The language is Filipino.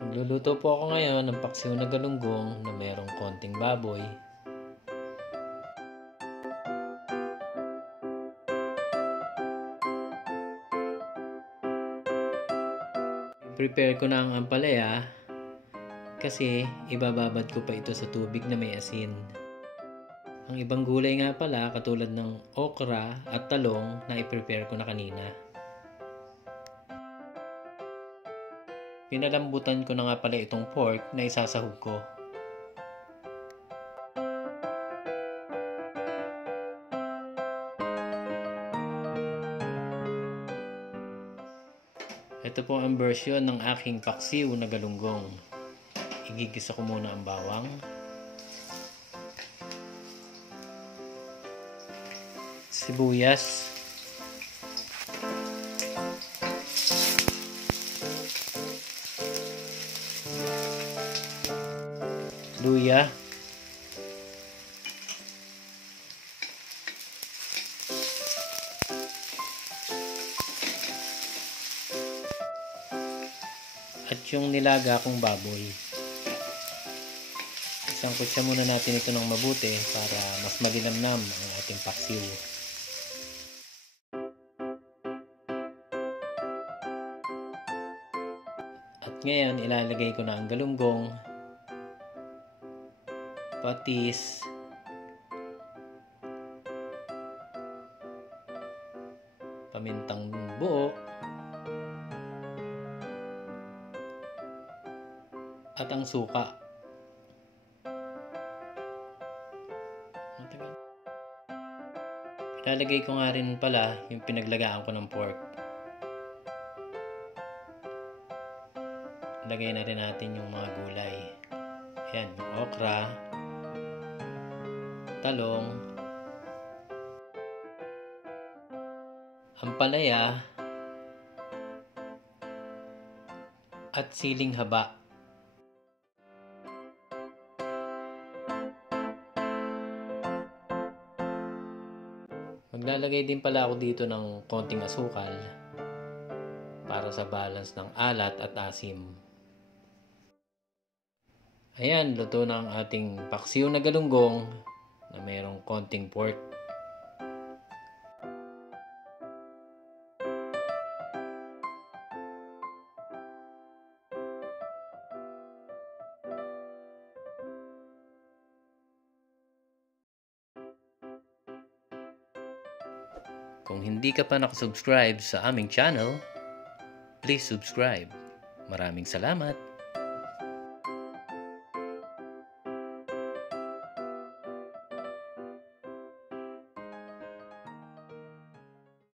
Magluluto po ako ngayon ng paksiw na galunggong na mayroong konting baboy. Prepare ko na ang ampalaya kasi ibababad ko pa ito sa tubig na may asin. Ang ibang gulay nga pala katulad ng okra at talong na i-prepare ko na kanina. Pinalambutan ko na nga pala itong pork na isasahog ko. Ito po ang version ng aking paksiw na galunggong. Igigisa ko muna ang bawang. Sibuyas. Luya. At yung nilaga kong baboy. Isangkot siya muna natin ito ng mabuti para mas malinamnam ang ating paksiw. At ngayon ilalagay ko na ang galunggong, patis, pamintang buo, at ang suka. Ilalagay ko nga rin pala yung pinaglagaan ko ng pork. Lagay na rin natin yung mga gulay. Ayan, yung okra, talong, ampalaya, at siling haba. Maglalagay din pala ako dito ng konting asukal para sa balance ng alat at asim. Ayan, luto na ang ating paksiw na galunggong na mayroong konting pork. Kung hindi ka pa nakasubscribe sa aming channel, please subscribe. Maraming salamat!